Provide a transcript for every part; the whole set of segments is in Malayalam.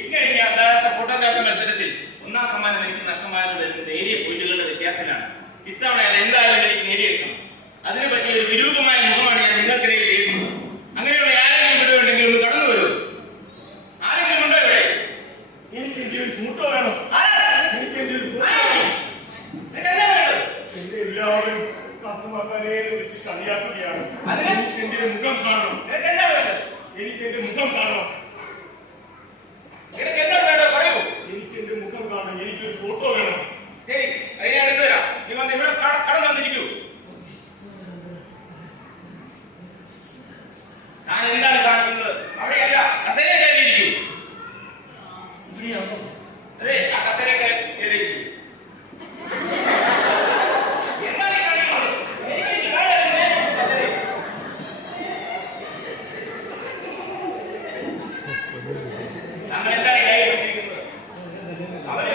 ഇക്കഴിഞ്ഞ അന്താരാഷ്ട്ര ഫോട്ടോഗ്രാഫി മത്സരത്തിൽ ഒന്നാം സമ്മാനം എനിക്ക് നഷ്ടമായത് വരുന്നത് നേരിയ പോയിന്റുകളുടെ വ്യത്യാസത്തിലാണ്. ഇത്തവണ അത് എന്തായാലും എനിക്ക് നേടിയെടുക്കണം. അതിനു പറ്റിയ ഒരു വിരൂപമായ മുഖമാണ് ഞാൻ നിങ്ങൾക്കിടയിൽ കേൾക്കുന്നത്. അങ്ങനെയുള്ള ആരെങ്കിലും ഇവിടെ ഉണ്ടെങ്കിൽ ഒന്ന് കടന്നു വരൂ. ആരെങ്കിലും ഉണ്ടോ ഇവിടെ? എനിക്ക് എന്റെ ഒരു ഫോട്ടോ വേണം. എനിക്ക് എന്റെ ഒരു എല്ലാവരും കാക്കുമാക്കാനെ വിളിച്ച് കളിയാക്കുകയാണ്. എനിക്ക് എന്റെ മുഖം കാണണം. എനിക്ക് എന്റെ മുഖം കാണണം. എനിക്ക് എന്താ വേണ്ടത് പറയൂ. എനിക്ക് എന്റെ മുഖം കാണണം. എനിക്കൊരു ഫോട്ടോ വേണം. ശരി, അത് ഞാൻ എടുത്തുതരാം. നീ വന്ന് ഇവിടെ കടന്നു വന്നിരിക്കൂ. ഞാൻ എന്താണ് കാണിക്കുന്നത്? അവിടെയല്ല, കസേര കയറിയിരിക്കൂ. അതെ, ആ കസേര കയറിയിരിക്കൂ. എന്താണ് കാണിക്കുന്നത്? എനിക്ക് കാണരുതേ. നമ്മൾ എന്താണ് കൈ വെച്ചിരിക്കുന്നത്? അവരെ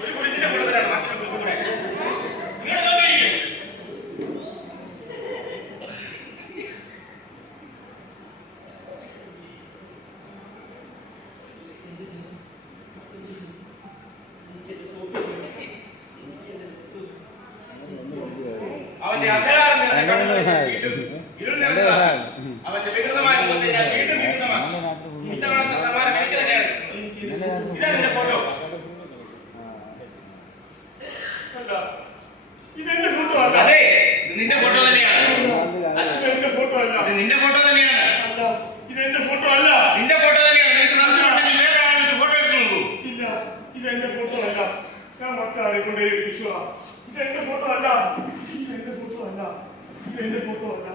ഒരു കുരിശിന്റെ കൂടുതലാണ് മറ്റൊരു കുരിശ് കൂടെ. ഇങ്ങനെ നോക്കിയിരിക്കും. അവന്റെ അന്ധകാരം നിറഞ്ഞ കണ്ണുകളിൽ ഇരുൾ നിറഞ്ഞതാണ്. അവന്റെ വികൃതമായ മുഖത്തെ ഞാൻ വീണ്ടും വികൃതമാക്കി. ഇത്തവണത്തെ സമ്മാനം എനിക്ക് തന്നെയാണ്. ഇതാണ് എന്റെ ഫോട്ടോ. ഇതെന്റെ ഫോട്ടോ അല്ല. അതെ, ഇത് നിന്റെ ഫോട്ടോ തന്നെയാണ്. ഇതെന്റെ ഫോട്ടോ അല്ല. ഇത് നിന്റെ ഫോട്ടോ തന്നെയാണ്. അല്ല, ഇതെന്റെ ഫോട്ടോ അല്ല. നിന്റെ ഫോട്ടോ തന്നെയാണ്. എനിക്ക് സംശയമുണ്ടെങ്കിൽ വേറെ ആളുടെ ഫോട്ടോ എടുത്ത് നോക്കൂ. ഇല്ല, ഇതെന്റെ ഫോട്ടോ അല്ല. ഞാൻ മറ്റാരെ കൊണ്ടേ വിശ്വാ. ഇതെന്റെ ഫോട്ടോ അല്ല. ഇതെന്റെ ഫോട്ടോ അല്ല. ഇതെന്റെ ഫോട്ടോ അല്ല.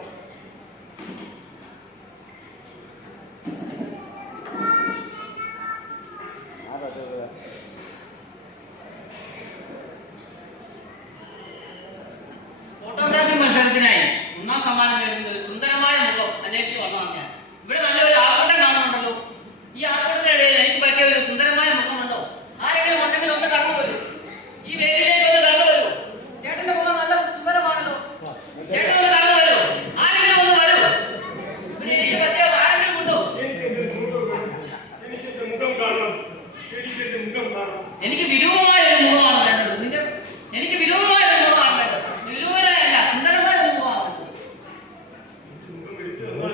ഫോട്ടോഗ്രാഫി മത്സരത്തിനായി ഒന്നാം സമ്മാനം നേടുന്ന ഒരു സുന്ദരമായ മുഖം അന്വേഷിച്ച് വന്നതാണ് ഞാൻ. ഇവിടെ നല്ലൊരു ആൾക്കൂട്ടം കാണുന്നുണ്ടല്ലോ. ഈ ആൾക്കൂട്ടത്തിനിടയിൽ എനിക്ക് പറ്റിയ ഒരു സുന്ദരമായ മുഖമുണ്ടോ? ആരെങ്കിലും ഉണ്ടെങ്കിൽ ഒന്ന് കടന്നു വരൂ. ഈ വേദിയിലേക്ക് ഒന്ന് കടന്നു വരൂ. ചേട്ടന്റെ മുഖം നല്ല സുന്ദരമാണല്ലോ. ചേട്ടൻ ഒന്ന് കടന്നു വരൂ. ആരെങ്കിലും ഒന്ന് വരൂ. ഇവിടെ എനിക്ക് പറ്റിയ ആരെങ്കിലും ഉണ്ടോ? എനിക്ക് എന്റെ ഫോട്ടോ വേണം. എനിക്ക് എന്റെ മുഖം കാണണം. എനിക്ക് എന്റെ മുഖം കാണണം. എനിക്ക് വിരൂപമായ ഒരു മുഖമാണ് വേണ്ടത്. എനിക്ക് വിരൂപമായ ഒരു മുഖമാണ് വേണ്ടത്. വിരൂപനല്ല, സുന്ദരമായ ഒരു മുഖമാണ് വേണ്ടത്. മുഖം എടുത്തു തന്നാൽ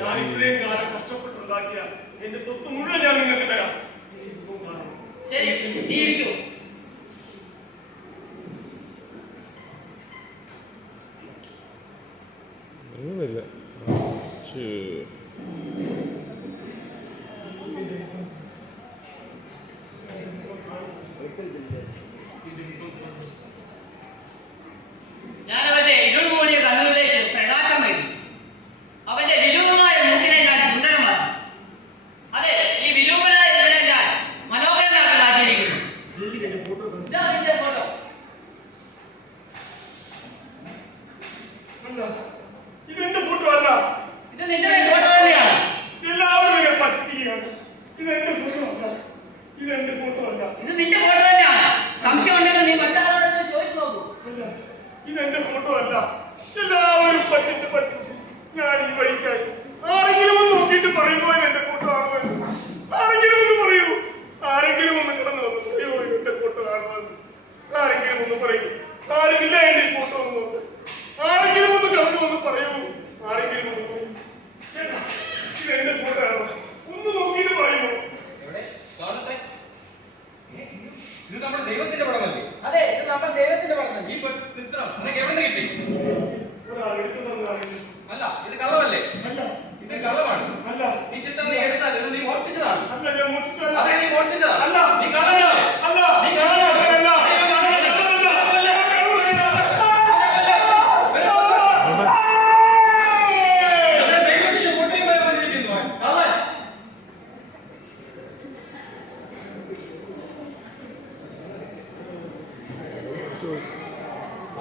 ഞാൻ ഇത്രയും കാലം കഷ്ടപ്പെട്ടുണ്ടാക്കിയ എന്റെ സ്വത്ത് മുഴുവൻ ഞാൻ നിങ്ങൾക്ക് തരാം. എനിക്ക് മുഖം കാണണം. ശരി, നീ ഇരിക്കൂ. ഞാൻ അവന്റെ ഇരുൾ മൂടിയ കണ്ണുകളിലേക്ക് പ്രകാശം വരും. അവന്റെ വിരൂപമായ മൂക്കിനെ ഞാൻ സുന്ദരമാക്കി. അതെ, ഈ വിരൂപനായ ഇവിടെ ഞാൻ മനോഹരനാക്കി മാറ്റിയിരിക്കുന്നു.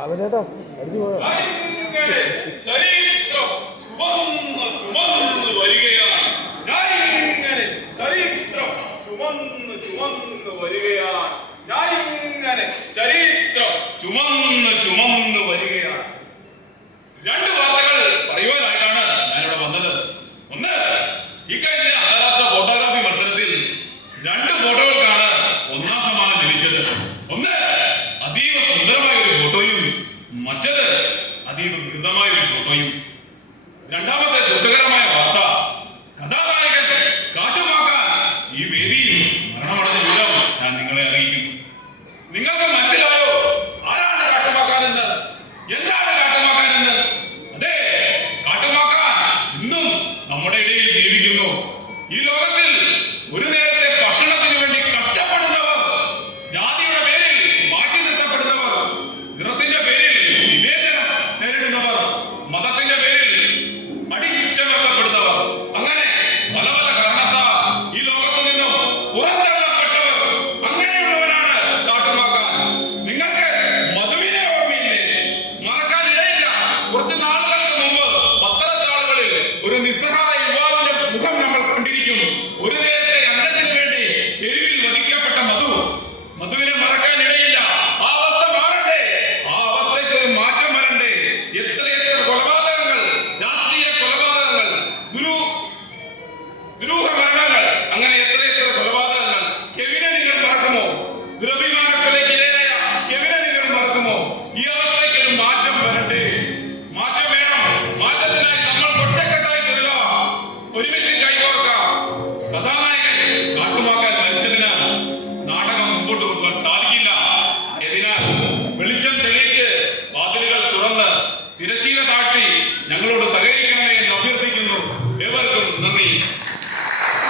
അവനേട്ടാ അടിച്ചു പോയോ? ഇങ്ങനെ ചരിത്രം ചുമന്ന് വരികയാണ്. ഞാനിങ്ങനെ ചരിത്രം ചുമന്ന് വരികയാണ്. ഞാനിങ്ങനെ ചരിത്രം ചുമന്ന് വരികയാണ്. രണ്ട് വാർത്തകൾ പറയുവാനായിട്ടാണ് ഞാനിവിടെ വന്നത്. ഒന്ന്, ഇക്കഴിഞ്ഞ അന്താരാഷ്ട്ര ഫോട്ടോഗ്രാഫി മത്സരത്തിൽ 2 ഫോട്ടോകൾക്കാണ് 1ാം സമ്മാനം ലഭിച്ചത്. ഒന്ന് അതീവ സുന്ദരമായ ഒരു ഫോട്ടോയും മറ്റത് അതീവ മൃദമായ ഒരു ഫോട്ടോയും. രണ്ടാമത്തെ ദുഃഖകരമായ വാർത്ത, കഥാനായകൻ കാട്ടുമാക്കാൻ ഈ വേദിയിൽ മരണമടഞ്ഞ വിവരം ഞാൻ നിങ്ങളെ അറിയിക്കുന്നു. നിങ്ങൾ